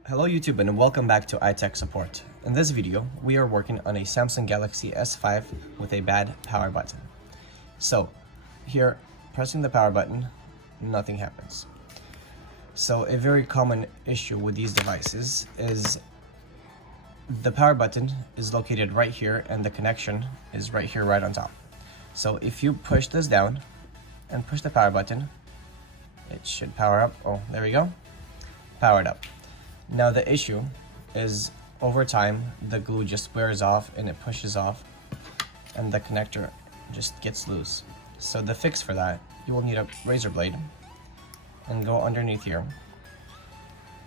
Hello YouTube and welcome back to iTech Support. In this video, we are working on a Samsung Galaxy S5 with a bad power button. So here, pressing the power button, nothing happens. So a very common issue with these devices is the power button is located right here and the connection is right here, right on top. So if you push this down and push the power button, it should power up. Oh, there we go. Powered up. Now the issue is over time the glue just wears off and it pushes off and the connector just gets loose. So the fix for that, you will need a razor blade and go underneath here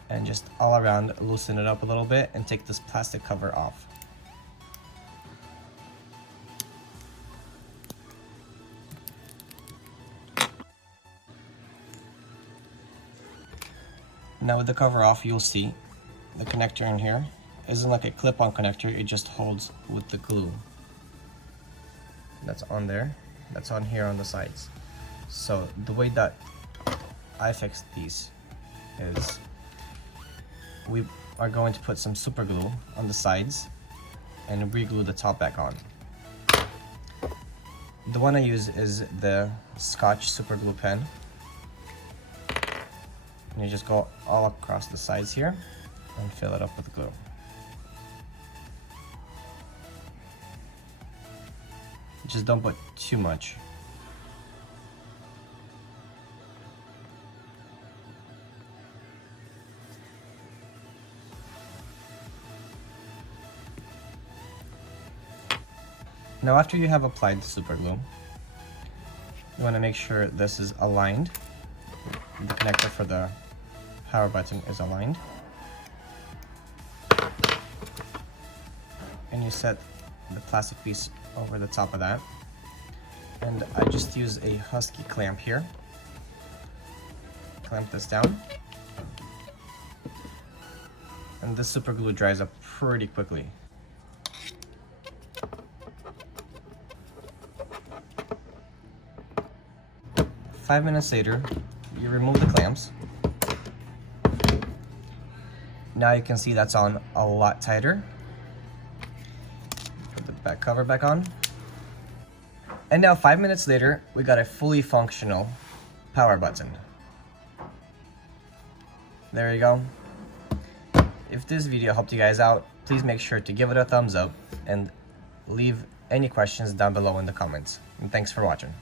and just all around loosen it up a little bit and take this plastic cover off. Now with the cover off, you'll see the connector in here isn't like a clip-on connector, it just holds with the glue. That's on there, that's on here on the sides. So the way that I fixed these is we are going to put some super glue on the sides and re-glue the top back on. The one I use is the Scotch super glue pen. And you just go all across the sides here and fill it up with glue. Just don't put too much. Now after you have applied the super glue, you want to make sure this is aligned. The connector for the power button is aligned. And you set the plastic piece over the top of that. And I just use a Husky clamp here. Clamp this down. And this super glue dries up pretty quickly. Five minutes later, you remove the clamps. Now you can see that's on a lot tighter. Put the back cover back on. And now 5 minutes later, we got a fully functional power button. There you go. If this video helped you guys out, please make sure to give it a thumbs up and leave any questions down below in the comments. And thanks for watching.